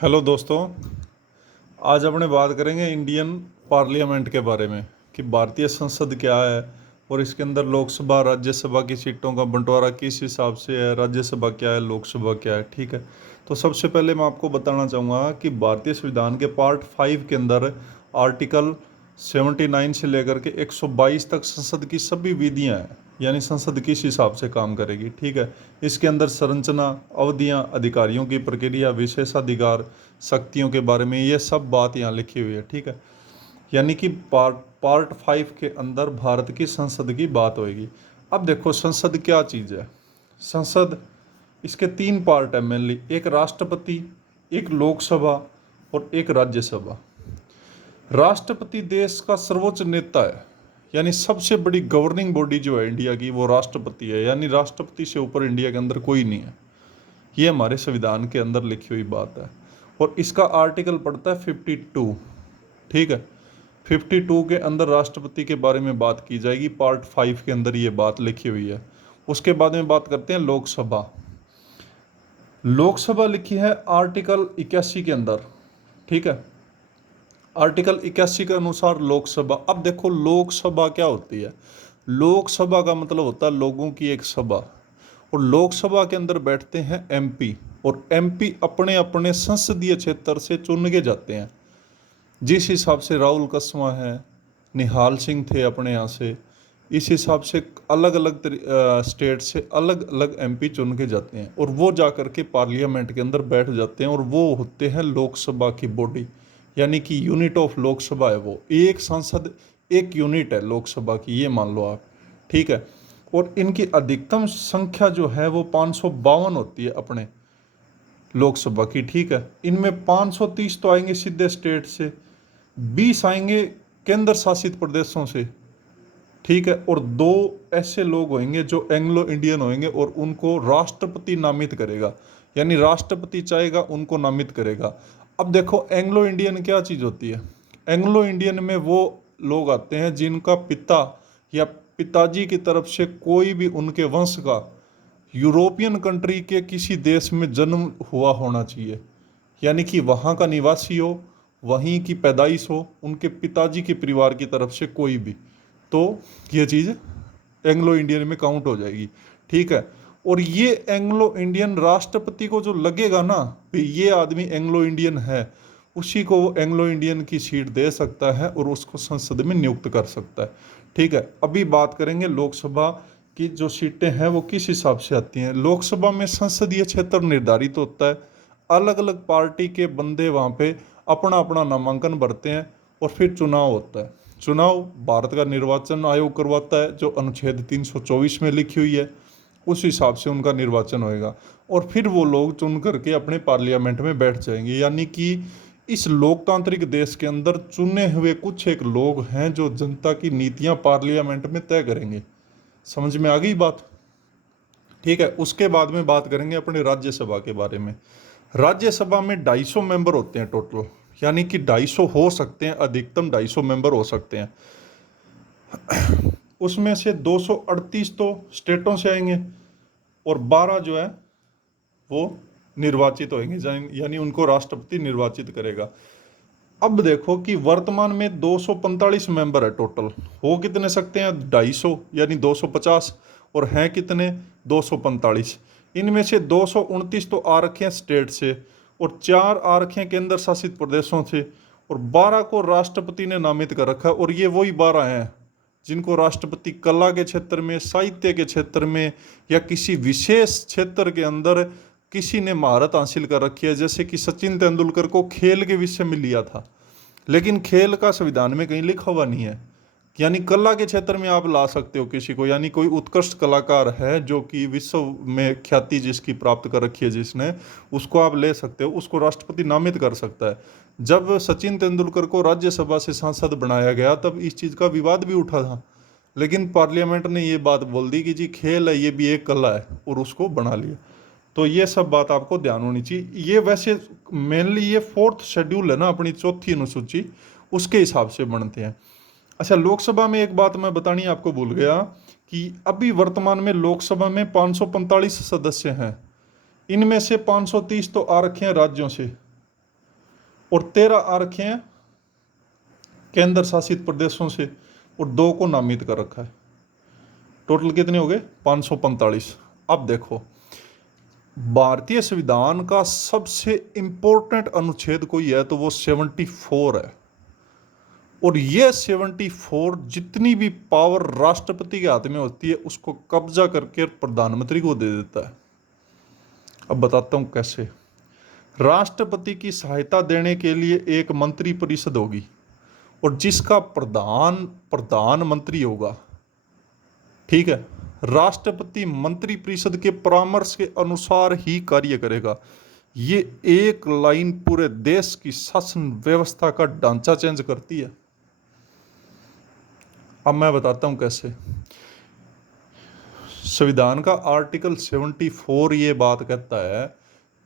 Hello दोस्तों। आज अपने बात करेंगे इंडियन पार्लियामेंट के बारे में कि भारतीय संसद क्या है और इसके अंदर लोकसभा राज्यसभा की सीटों का बंटवारा किस हिसाब से है, राज्यसभा क्या है, लोकसभा क्या है। ठीक है, तो सबसे पहले मैं आपको बताना चाहूँगा कि भारतीय संविधान के पार्ट 5 के अंदर आर्टिकल 79 से लेकर के 122 तक संसद की सभी विधियाँ हैं, यानी संसद किस हिसाब से काम करेगी। ठीक है, इसके अंदर संरचना, अवधियाँ, अधिकारियों की प्रक्रिया, विशेषाधिकार, शक्तियों के बारे में ये सब बात यहाँ लिखी हुई है। ठीक है, यानी कि पार्ट 5 के अंदर भारत की संसद की बात होगी। अब देखो संसद क्या चीज़ है। संसद, इसके 3 पार्ट है मेनली, एक राष्ट्रपति, एक लोकसभा और एक राज्यसभा। राष्ट्रपति देश का सर्वोच्च नेता है, यानी सबसे बड़ी गवर्निंग बॉडी जो है इंडिया की वो राष्ट्रपति है, यानी राष्ट्रपति से ऊपर इंडिया के अंदर कोई नहीं है। ये हमारे संविधान के अंदर लिखी हुई बात है और इसका आर्टिकल पड़ता है 52। ठीक है, 52 के अंदर राष्ट्रपति के बारे में बात की जाएगी, पार्ट 5 के अंदर ये बात लिखी हुई है। उसके बाद में बात करते हैं लोकसभा। लोकसभा लिखी है आर्टिकल 81 के अंदर। ठीक है, आर्टिकल 81 के अनुसार लोकसभा। अब देखो लोकसभा क्या होती है। लोकसभा का मतलब होता है लोगों की एक सभा, और लोकसभा के अंदर बैठते हैं एमपी, और एमपी अपने अपने संसदीय क्षेत्र से चुन के जाते हैं। जिस हिसाब से राहुल कसवा है, निहाल सिंह थे अपने यहाँ से, इस हिसाब से अलग अलग स्टेट से अलग अलग एमपी चुन के जाते हैं और वो जा कर के पार्लियामेंट के अंदर बैठ जाते हैं और वो होते हैं लोकसभा की बॉडी, यानी कि यूनिट ऑफ लोकसभा है। वो एक सांसद एक यूनिट है लोकसभा की, ये मान लो आप। ठीक है, और इनकी अधिकतम संख्या जो है वो 552 होती है अपने लोकसभा की। ठीक है, इनमें 530 तो आएंगे सीधे स्टेट से, 20 आएंगे केंद्र शासित प्रदेशों से। ठीक है, और 2 ऐसे लोग होंगे जो एंग्लो इंडियन होंगे और उनको राष्ट्रपति नामित करेगा, यानी राष्ट्रपति चाहेगा उनको नामित करेगा। अब देखो एंग्लो इंडियन क्या चीज़ होती है। एंग्लो इंडियन में वो लोग आते हैं जिनका पिता या पिताजी की तरफ से कोई भी उनके वंश का यूरोपियन कंट्री के किसी देश में जन्म हुआ होना चाहिए, यानी कि वहाँ का निवासी हो, वहीं की पैदाइश हो, उनके पिताजी के परिवार की तरफ से कोई भी, तो ये चीज़ एंग्लो इंडियन में काउंट हो जाएगी। ठीक है, और ये एंग्लो इंडियन राष्ट्रपति को जो लगेगा ना कि ये आदमी एंग्लो इंडियन है, उसी को वो एंग्लो इंडियन की सीट दे सकता है और उसको संसद में नियुक्त कर सकता है। ठीक है, अभी बात करेंगे लोकसभा की जो सीटें हैं वो किस हिसाब से आती हैं। लोकसभा में संसदीय क्षेत्र निर्धारित होता है, अलग अलग पार्टी के बंदे वहाँ पे अपना अपना नामांकन भरते हैं और फिर चुनाव होता है। चुनाव भारत का निर्वाचन आयोग करवाता है, जो अनुच्छेद 324 में लिखी हुई है, उस हिसाब से उनका निर्वाचन होएगा और फिर वो लोग चुन करके अपने पार्लियामेंट में बैठ जाएंगे। यानी कि इस लोकतांत्रिक देश के अंदर चुने हुए कुछ एक लोग हैं जो जनता की नीतियां पार्लियामेंट में तय करेंगे। समझ में आ गई बात। ठीक है, उसके बाद में बात करेंगे अपने राज्यसभा के बारे में। राज्यसभा में 250 मेंबर होते हैं टोटल, यानी कि 250 हो सकते हैं, अधिकतम 250 मेंबर हो सकते हैं। उसमें से 238 तो स्टेटों से आएंगे और 12 जो है वो निर्वाचित होंगे, यानी उनको राष्ट्रपति निर्वाचित करेगा। अब देखो कि वर्तमान में 245 मेंबर है टोटल, हो कितने सकते हैं 250, यानी 250, और हैं कितने 245। इनमें से 229 तो आ रखे हैं स्टेट से और 4 आ रखे हैं केंद्र शासित प्रदेशों से और 12 को राष्ट्रपति ने नामित कर रखा है। और ये वही 12 हैं जिनको राष्ट्रपति कला के क्षेत्र में, साहित्य के क्षेत्र में या किसी विशेष क्षेत्र के अंदर किसी ने महारत हासिल कर रखी है। जैसे कि सचिन तेंदुलकर को खेल के विषय में लिया था, लेकिन खेल का संविधान में कहीं लिखा हुआ नहीं है। यानी कला के क्षेत्र में आप ला सकते हो किसी को, यानी कोई उत्कृष्ट कलाकार है जो कि विश्व में ख्याति जिसकी प्राप्त कर रखी है जिसने, उसको आप ले सकते हो, उसको राष्ट्रपति नामित कर सकता है। जब सचिन तेंदुलकर को राज्यसभा से सांसद बनाया गया तब इस चीज़ का विवाद भी उठा था, लेकिन पार्लियामेंट ने ये बात बोल दी कि जी खेल है, ये भी एक कला है, और उसको बना लिया। तो ये सब बात आपको ध्यान होनी चाहिए। ये वैसे मेनली ये 4th शेड्यूल है ना अपनी 4थी अनुसूची, उसके हिसाब से बनते हैं। अच्छा, लोकसभा में एक बात मैं बतानी आपको भूल गया कि अभी वर्तमान में लोकसभा में 545 सदस्य हैं। इनमें से 530 तो आ रखे हैं राज्यों से, और 13 आ रखे हैं केंद्र शासित प्रदेशों से, और 2 को नामित कर रखा है। टोटल कितने हो गए? 545। अब देखो, भारतीय संविधान का सबसे इंपॉर्टेंट अनुच्छेद कोई है तो वो 74 है। और ये 74 जितनी भी पावर राष्ट्रपति के हाथ में होती है उसको कब्जा करके प्रधानमंत्री को दे देता है। अब बताता हूं कैसे। राष्ट्रपति की सहायता देने के लिए एक मंत्री परिषद होगी और जिसका प्रधानमंत्री होगा, ठीक है। राष्ट्रपति मंत्री परिषद के परामर्श के अनुसार ही कार्य करेगा। ये एक लाइन पूरे देश की शासन व्यवस्था का ढांचा चेंज करती है। अब मैं बताता हूं कैसे। संविधान का आर्टिकल 74 ये बात कहता है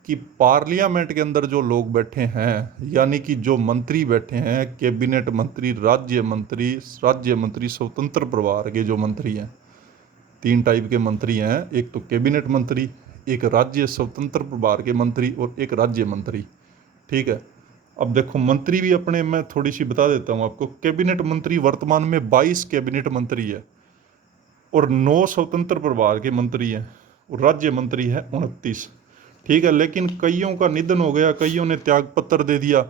कि पार्लियामेंट के अंदर जो लोग बैठे हैं, यानी कि जो मंत्री बैठे हैं, कैबिनेट मंत्री, राज्य मंत्री, स्वतंत्र प्रभार के जो मंत्री हैं, 3 टाइप के मंत्री हैं। एक तो कैबिनेट मंत्री, एक राज्य स्वतंत्र प्रभार के मंत्री और एक राज्य मंत्री, ठीक है। अब देखो, मंत्री भी अपने मैं थोड़ी सी बता देता हूँ आपको। कैबिनेट मंत्री वर्तमान में 22 कैबिनेट मंत्री है और 9 स्वतंत्र प्रभार के मंत्री हैं और राज्य मंत्री है 29, ठीक है। लेकिन कईयों का निधन हो गया, कईयों ने त्याग पत्र दे दिया,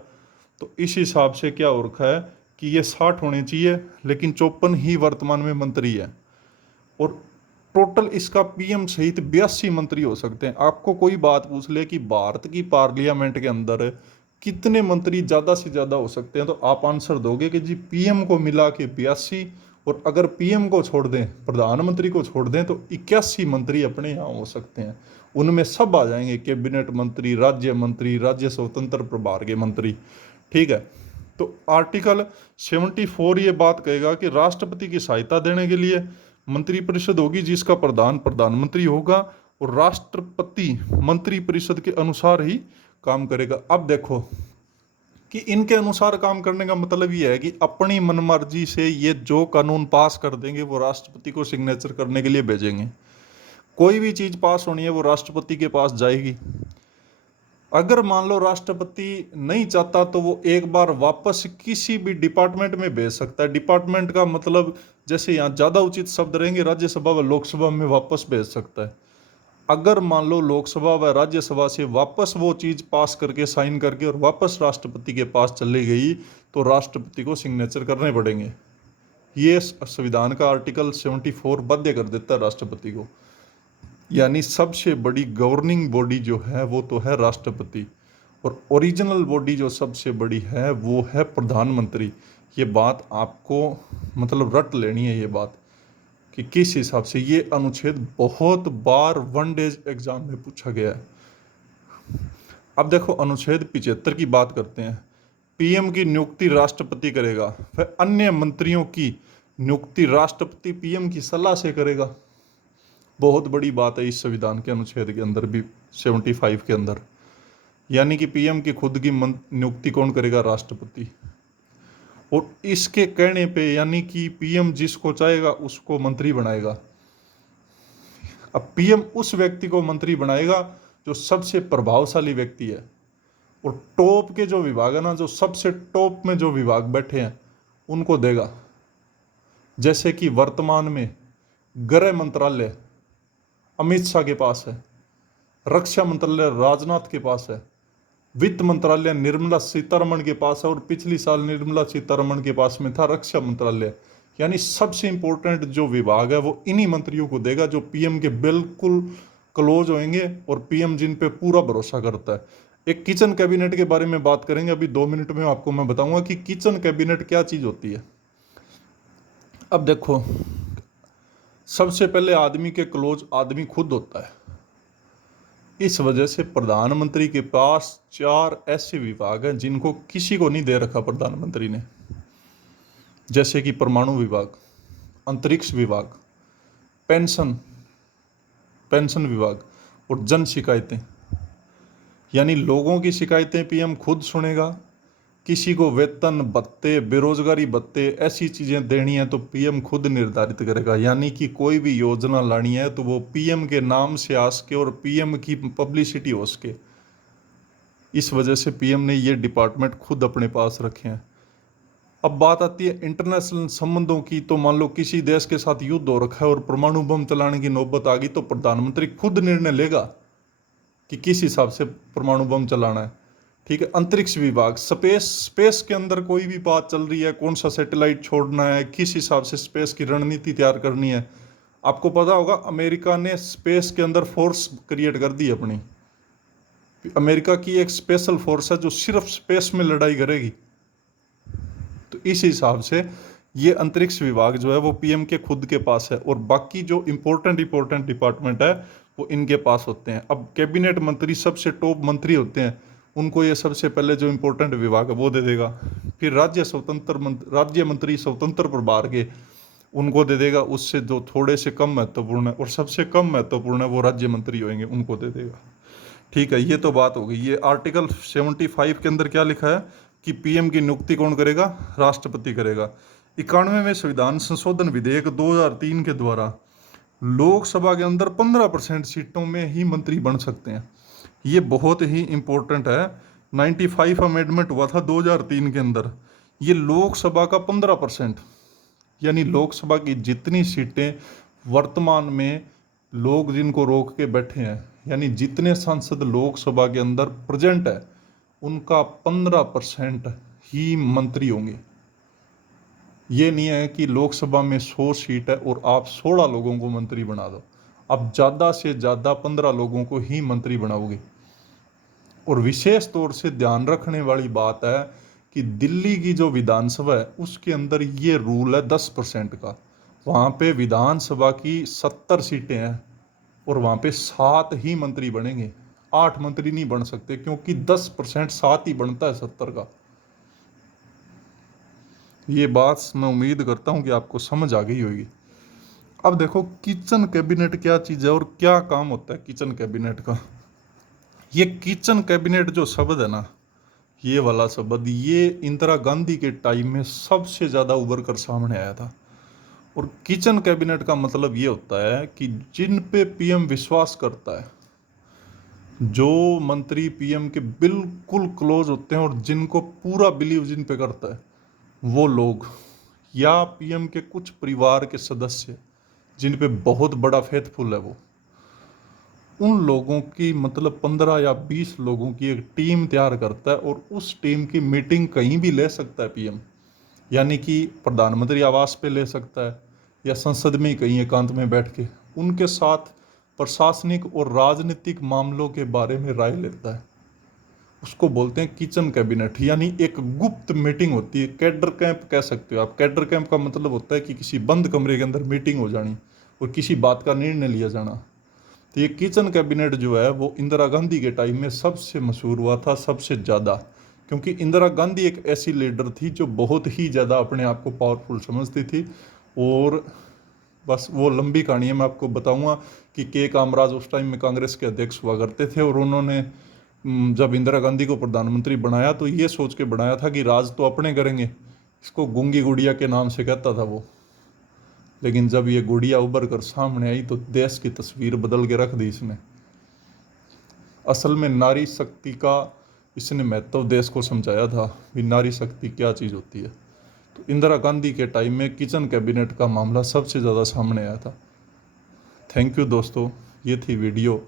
तो इस हिसाब से क्या हो रखा है कि ये 60 होने चाहिए, लेकिन 54 ही वर्तमान में मंत्री है। और टोटल इसका पीएम सहित 82 मंत्री हो सकते हैं। आपको कोई बात पूछ ले कि भारत की पार्लियामेंट के अंदर कितने मंत्री ज़्यादा से ज़्यादा हो सकते हैं, तो आप आंसर दोगे कि जी पीएम को मिला के 82, और अगर पीएम को छोड़ दें, प्रधानमंत्री को छोड़ दें, तो 81 मंत्री अपने यहाँ हो सकते हैं। उनमें सब आ जाएंगे, कैबिनेट मंत्री, राज्य स्वतंत्र प्रभार के मंत्री, ठीक है। तो आर्टिकल 74 ये बात कहेगा कि राष्ट्रपति की सहायता देने के लिए मंत्री परिषद होगी जिसका प्रधानमंत्री होगा, और राष्ट्रपति मंत्री परिषद के अनुसार ही काम करेगा। अब देखो कि इनके अनुसार काम करने का मतलब ये है कि अपनी मनमर्जी से ये जो कानून पास कर देंगे वो राष्ट्रपति को सिग्नेचर करने के लिए भेजेंगे। कोई भी चीज़ पास होनी है वो राष्ट्रपति के पास जाएगी। अगर मान लो राष्ट्रपति नहीं चाहता तो वो एक बार वापस किसी भी डिपार्टमेंट में भेज सकता है। डिपार्टमेंट का मतलब जैसे यहाँ ज़्यादा उचित शब्द रहेंगे, राज्यसभा व लोकसभा में वापस भेज सकता है। अगर मान लो लोकसभा व राज्यसभा से वापस वो चीज़ पास करके, साइन करके और वापस राष्ट्रपति के पास चली गई तो राष्ट्रपति को सिग्नेचर करने पड़ेंगे। ये संविधान का आर्टिकल 74 बाध्य कर देता है राष्ट्रपति को। यानी सबसे बड़ी गवर्निंग बॉडी जो है वो तो है राष्ट्रपति, और ओरिजिनल बॉडी जो सबसे बड़ी है वो है प्रधानमंत्री। ये बात आपको मतलब रट लेनी है, ये बात कि किस हिसाब से ये अनुच्छेद बहुत बार वन डेज एग्जाम में पूछा गया है। अब देखो, अनुच्छेद 75 की बात करते हैं। पीएम की नियुक्ति राष्ट्रपति करेगा, फिर अन्य मंत्रियों की नियुक्ति राष्ट्रपति पीएम की सलाह से करेगा। बहुत बड़ी बात है इस संविधान के अनुच्छेद के अंदर भी, 75 के अंदर। यानी कि पीएम की खुद की नियुक्ति कौन करेगा? राष्ट्रपति। और इसके कहने पे यानी कि पीएम जिसको चाहेगा उसको मंत्री बनाएगा। अब पीएम उस व्यक्ति को मंत्री बनाएगा जो सबसे प्रभावशाली व्यक्ति है, और टॉप के जो विभाग है ना, जो सबसे टॉप में जो विभाग बैठे हैं उनको देगा। जैसे कि वर्तमान में गृह मंत्रालय अमित शाह के पास है, रक्षा मंत्रालय राजनाथ के पास है, वित्त मंत्रालय निर्मला सीतारमण के पास है, और पिछली साल निर्मला सीतारमण के पास में था रक्षा मंत्रालय। यानी सबसे इंपॉर्टेंट जो विभाग है वो इन्हीं मंत्रियों को देगा जो पीएम के बिल्कुल क्लोज होंगे और पीएम जिन पे पूरा भरोसा करता है। एक किचन कैबिनेट के बारे में बात करेंगे अभी 2 मिनट में, आपको मैं बताऊंगा कि किचन कैबिनेट क्या चीज़ होती है। अब देखो, सबसे पहले आदमी के क्लोज आदमी खुद होता है। इस वजह से प्रधानमंत्री के पास 4 ऐसे विभाग हैं जिनको किसी को नहीं दे रखा प्रधानमंत्री ने, जैसे कि परमाणु विभाग, अंतरिक्ष विभाग, पेंशन विभाग और जन शिकायतें। यानी लोगों की शिकायतें पीएम खुद सुनेगा। किसी को वेतन भत्ते, बेरोजगारी भत्ते, ऐसी चीज़ें देनी है तो पीएम खुद निर्धारित करेगा। यानी कि कोई भी योजना लानी है तो वो पीएम के नाम से आ सके और पीएम की पब्लिसिटी हो सके। इस वजह से पीएम ने ये डिपार्टमेंट खुद अपने पास रखे हैं। अब बात आती है इंटरनेशनल संबंधों की, तो मान लो किसी देश के साथ युद्ध हो रखा है और परमाणु बम चलाने की नौबत आ गई, तो प्रधानमंत्री खुद निर्णय लेगा कि किस हिसाब से परमाणु बम चलाना है। ठीक है, अंतरिक्ष विभाग, स्पेस के अंदर कोई भी बात चल रही है, कौन सा सैटेलाइट छोड़ना है, किस हिसाब से स्पेस की रणनीति तैयार करनी है। आपको पता होगा अमेरिका ने स्पेस के अंदर फोर्स क्रिएट कर दी अपनी। अमेरिका की एक स्पेशल फोर्स है जो सिर्फ स्पेस में लड़ाई करेगी। तो इस हिसाब से ये अंतरिक्ष विभाग जो है वो पीएम के खुद के पास है, और बाकी जो इम्पोर्टेंट डिपार्टमेंट है वो इनके पास होते हैं। अब कैबिनेट मंत्री सबसे टॉप मंत्री होते हैं, उनको ये सबसे पहले जो इम्पोर्टेंट विभाग है वो दे देगा। फिर राज्य मंत्री स्वतंत्र प्रभार के, उनको दे देगा। उससे जो थोड़े से कम महत्वपूर्ण है और सबसे कम महत्वपूर्ण है वो राज्य मंत्री होंगे, उनको दे देगा। ठीक है, ये तो बात हो गई। ये आर्टिकल 75 के अंदर क्या लिखा है कि पीएम की नियुक्ति कौन करेगा? राष्ट्रपति करेगा। 91वें संविधान संशोधन विधेयक 2003 के द्वारा लोकसभा के अंदर 15% सीटों में ही मंत्री बन सकते हैं। ये बहुत ही इम्पोर्टेंट है। 95 अमेंडमेंट हुआ था 2003 के अंदर। ये लोकसभा का 15%, यानी लोकसभा की जितनी सीटें वर्तमान में लोग जिनको रोक के बैठे हैं, यानी जितने सांसद लोकसभा के अंदर प्रेजेंट है, उनका 15% ही मंत्री होंगे। ये नहीं है कि लोकसभा में 100 सीट है और आप 16 लोगों को मंत्री बना दो। आप ज़्यादा से ज़्यादा 15 लोगों को ही मंत्री बनाओगे। और विशेष तौर से ध्यान रखने वाली बात है कि दिल्ली की जो विधानसभा है उसके अंदर ये रूल है 10% का। वहाँ पे विधानसभा की 70 सीटें हैं और वहाँ पे 7 ही मंत्री बनेंगे, 8 मंत्री नहीं बन सकते, क्योंकि 10% 7 ही बनता है 70 का। ये बात मैं उम्मीद करता हूँ कि आपको समझ आ गई होगी। अब देखो किचन कैबिनेट क्या चीज़ है और क्या काम होता है किचन कैबिनेट का। ये किचन कैबिनेट जो शब्द है ना, ये वाला शब्द, ये इंदिरा गांधी के टाइम में सबसे ज़्यादा उभर कर सामने आया था। और किचन कैबिनेट का मतलब ये होता है कि जिन पे पीएम विश्वास करता है, जो मंत्री पीएम के बिल्कुल क्लोज होते हैं और जिनको पूरा बिलीव जिन पे करता है, वो लोग, या पीएम के कुछ परिवार के सदस्य जिन पे बहुत बड़ा फेथफुल है, वो उन लोगों की मतलब 15 या 20 लोगों की एक टीम तैयार करता है। और उस टीम की मीटिंग कहीं भी ले सकता है पीएम, यानी कि प्रधानमंत्री आवास पे ले सकता है या संसद में ही कहीं एकांत में बैठ के उनके साथ प्रशासनिक और राजनीतिक मामलों के बारे में राय लेता है। उसको बोलते हैं किचन कैबिनेट, यानी एक गुप्त मीटिंग होती है। कैडर कैंप कह सकते हो आप। कैडर कैंप का मतलब होता है कि किसी बंद कमरे के अंदर मीटिंग हो जानी और किसी बात का निर्णय लिया जाना। तो ये किचन कैबिनेट जो है वो इंदिरा गांधी के टाइम में सबसे मशहूर हुआ था, सबसे ज़्यादा, क्योंकि इंदिरा गांधी एक ऐसी लीडर थी जो बहुत ही ज़्यादा अपने आप को पावरफुल समझती थी। और बस वो लंबी कहानी है, मैं आपको बताऊंगा कि के कामराज उस टाइम में कांग्रेस के अध्यक्ष हुआ करते थे, और उन्होंने जब इंदिरा गांधी को प्रधानमंत्री बनाया तो ये सोच के बनाया था कि राज तो अपने करेंगे। इसको गूंगी गुड़िया के नाम से कहता था वो। लेकिन जब ये गुड़िया उभर कर सामने आई तो देश की तस्वीर बदल के रख दी इसने। असल में नारी शक्ति का इसने महत्व देश को समझाया था कि नारी शक्ति क्या चीज़ होती है। तो इंदिरा गांधी के टाइम में किचन कैबिनेट का मामला सबसे ज़्यादा सामने आया था। थैंक यू दोस्तों, ये थी वीडियो।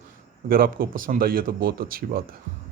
अगर आपको पसंद आई है तो बहुत अच्छी बात है।